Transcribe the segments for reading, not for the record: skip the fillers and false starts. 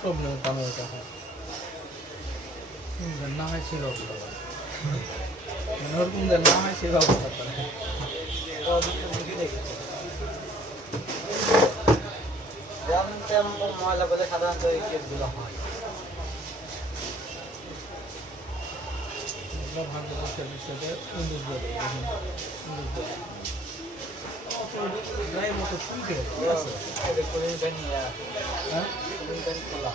প্রবলেমের কারণে এটা হয় না হয় সে ব্যবস্থা করে ওরকম না হয় সে ব্যবস্থা করে যেমন তেমন ময়লা বলে সাধারণত এই কেসগুলো হয়। ভাগ্য বিষয়টা ইন্দুস বলে গায়ে মতো ফুলতে হ্যাঁ খোলা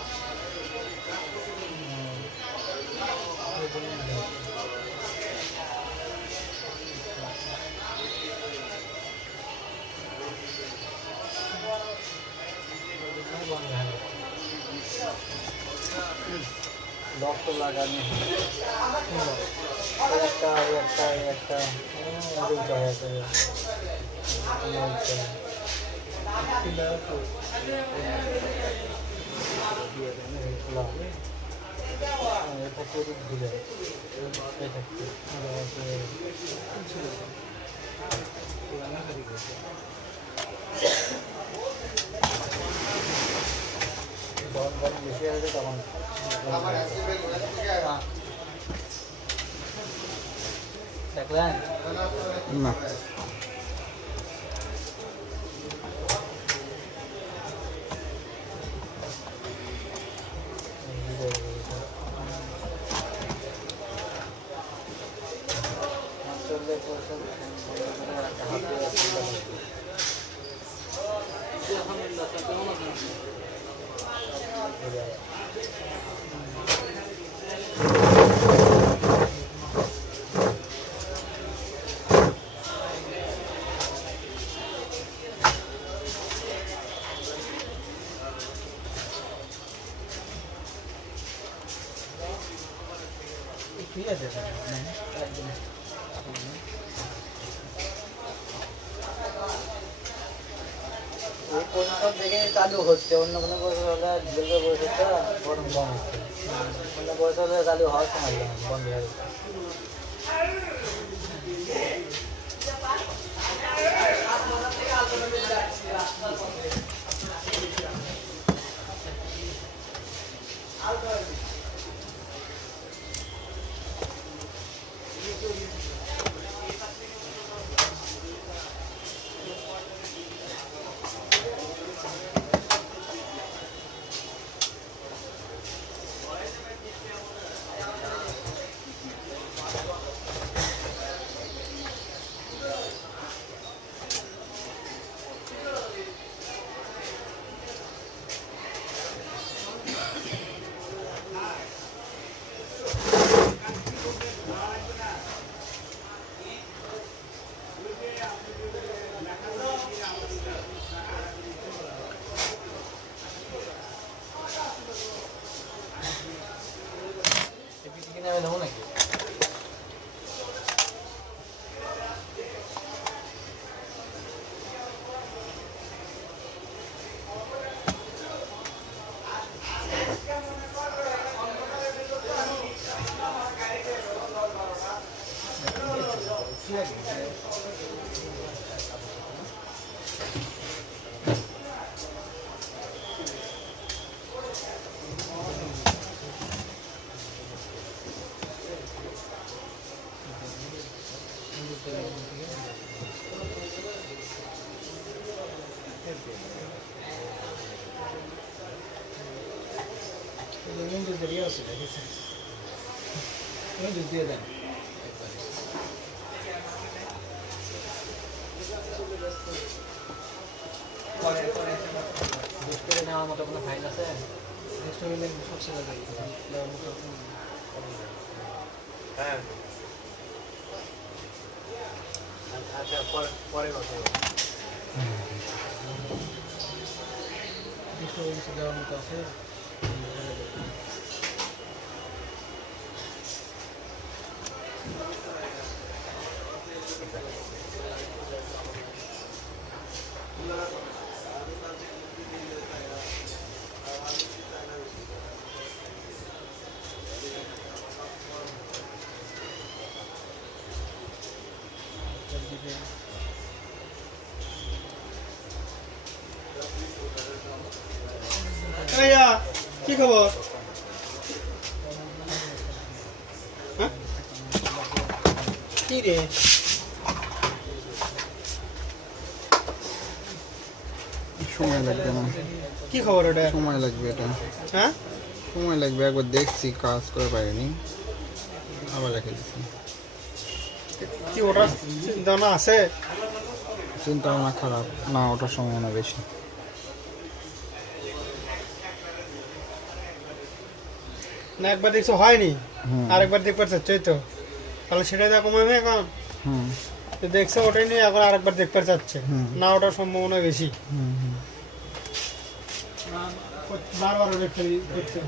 লক তো লাগানো একটা দুইটা হয়েছে এটা করে দিলে যখন গরম বেশি হয়েছে তখন দেখলেন না ঠিক আছে এই পরিষদ দেখে চালু হচ্ছে, অন্য কোনো পরিষদ হলে দীর্ঘ পরিষদটা গরম কম হচ্ছে, অন্য পরিষদ হলে চালু হওয়ার সময় লাগে বন্ধ হয়ে যাচ্ছে। দিয়ে দেন নেওয়ার মতো কোনো ফাইল আছে? হ্যাঁ আচ্ছা পরে কথা দেওয়ার মতো আছে Yeah. কি খবর? হ্যাঁ? কি রে? সময় লাগবে না, কি খবর এটা? সময় লাগবে এটা, হ্যাঁ? সময় লাগবে। একবার দেখছি কাজ করে পারিনি, আবার রেখে দিচ্ছি। কি ওটার চিন্তা ভাবনা আছে? চিন্তা ভাবনা খারাপ না, ওটার সম্ভাবনা বেশি। না একবার দেখছো হয়নি, হুম আরেকবার দেখবার চাচ্ছই তো, তাহলে সেটাই তো কমাবে এখন। হুম তো দেখছে ওটাই নিয়ে এখন আরেকবার দেখবার চাচ্ছে, হুম। না ওটার সম্ভাবনা বেশি। হুম হুম। বারবার দেখতে দেখছে।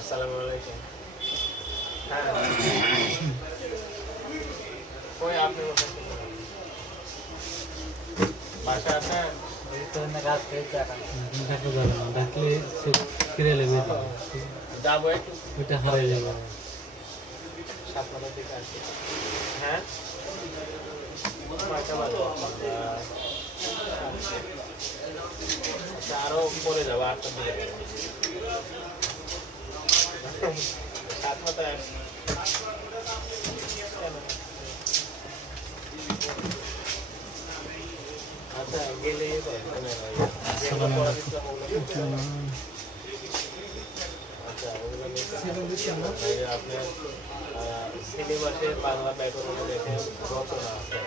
আসসালামু আলাইকুম। হ্যাঁ কই আপনি বাসা আছেন? কাজ পেয়েছে এখন ডাকলে যাবে না, ডাকলে সে ফিরে নেবে, যাবো একটু ওইটা হারাই যাবে। 7টার দিকে আসি। হ্যাঁ কয়টা বাজে? আচ্ছা, আরো পরে যাবো 8টার দিকে। 7টায় আসি। আচ্ছা গেলে আসসালামু আলাইকুম। আচ্ছা ওগুলো আপনার সিলেবাসে বাংলা ব্যাকরণ দেখে রচনা আছে।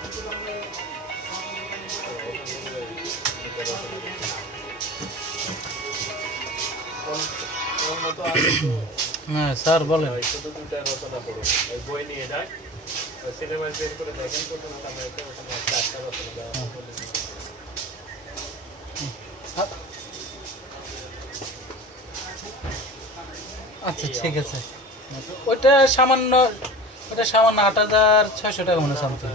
ওর মতো আছে তো হ্যাঁ স্যার বলেন। শুধু দুটা রচনা করুন, ওই বই নিয়ে যাক, সিলেবাস বের করে দেখেন প্রথম সাময়িকে ওখানে 4টা রচনা দেওয়া হবে। আচ্ছা ঠিক আছে, ওইটা সামান্য 8,600 টাকা মনে সামথিং।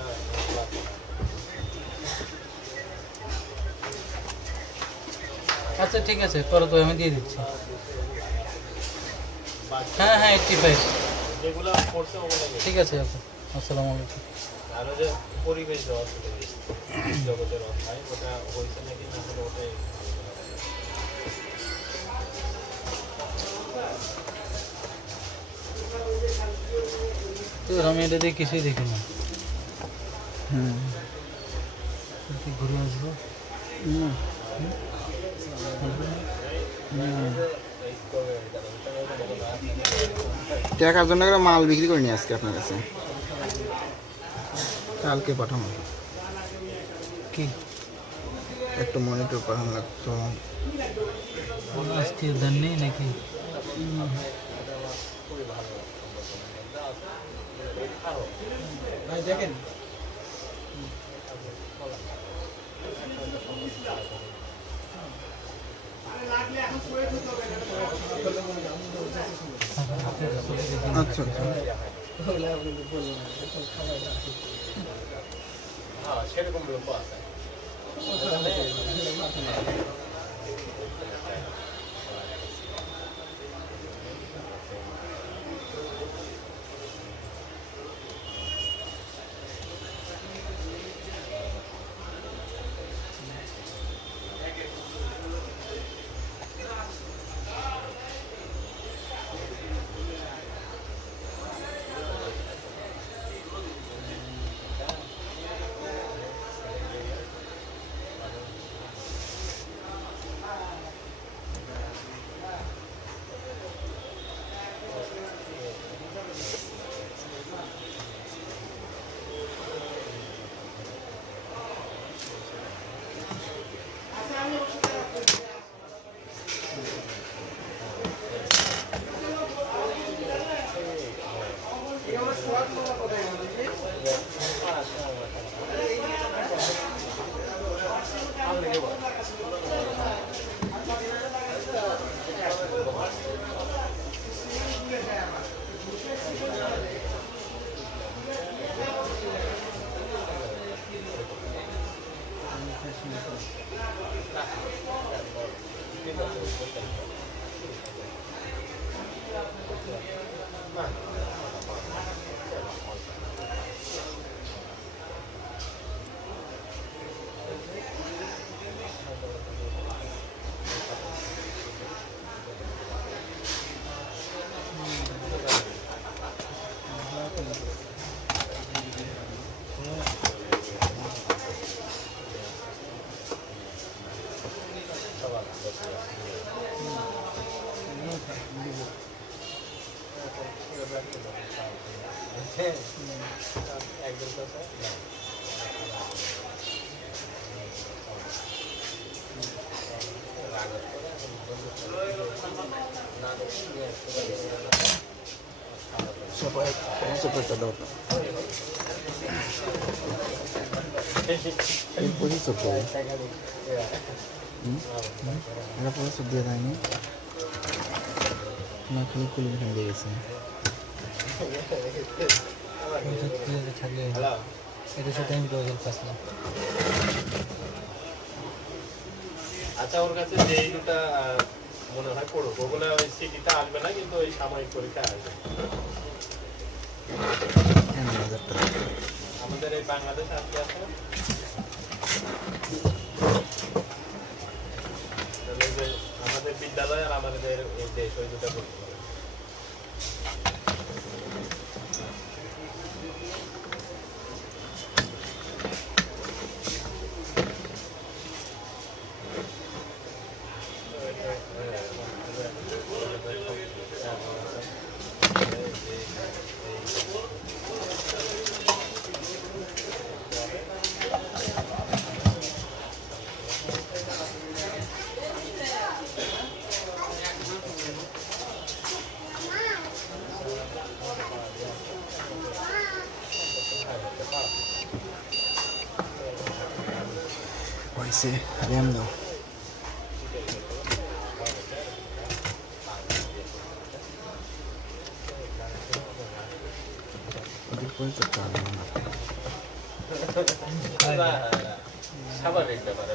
আচ্ছা ঠিক আছে, পরে তো আমি দিয়ে দিচ্ছি। হ্যাঁ হ্যাঁ 85। যেগুলো পড়ছে ওগুলো ঠিক আছে, ওকে, আসসালামু আলাইকুম। আরো যে পরিবেশ দেওয়া ছিল জগতের অধ্যায়, ওটা হয়েছে নাকি না হলে ওটাই তো আমি এটা দিয়ে কিছুই দেখি না, হুম ঘুরে আসবো। হুম। টাকার জন্য করে মাল বিক্রি করে নিয়ে আজকে আপনার কাছে, কালকে পাঠানো। কি একটা মনিটর পাঠানো লাগতো। আজকে দেন নেই নাকি? ভাই দেখেন আচ্ছা আচ্ছা। হ্যাঁ সেরকম রূপ আছে। সুপারটা দাও তো এরপরই সব দেয় এটা পরে সব দিয়ে দেয়নি না খালি খুলে এখানে দিয়ে গেছে থাকলে এটার সাথে আমি রোজের পাস না। আচ্ছা ওর কাছে যেই দুটা মনে হয় পড়ুক ওগুলো ওই সিটিতে আসবে না কিন্তু ওই সাময়িক পরীক্ষা আসবে আমাদের এই বাংলাদেশ আসলে আছে আমাদের বিদ্যালয় আর আমাদের এই দেশ ওই দুটা পড়তে হবে হয়েছে র্যাম দাও ওদের পরে তো চালু না স্বাভাবিক ব্যাপার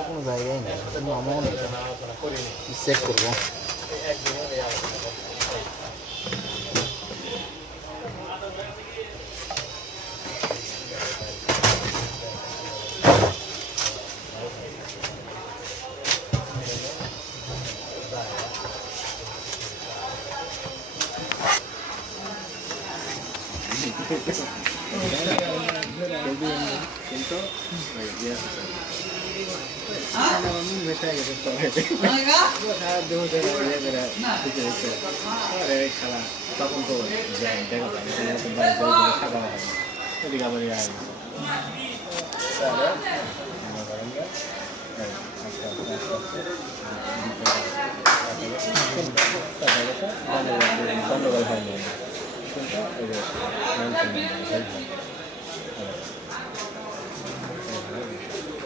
কোনো জায়গায় নেই আমার চেক করবো তখন তো দেখা হয়